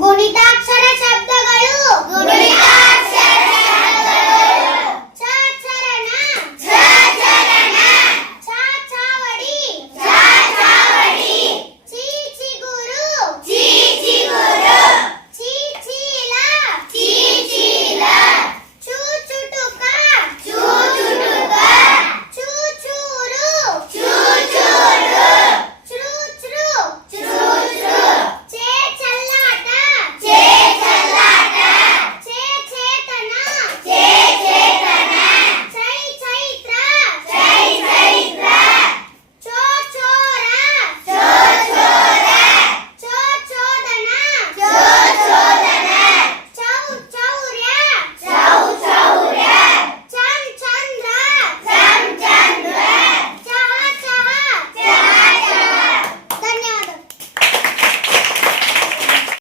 गुणिताक्षर शब्द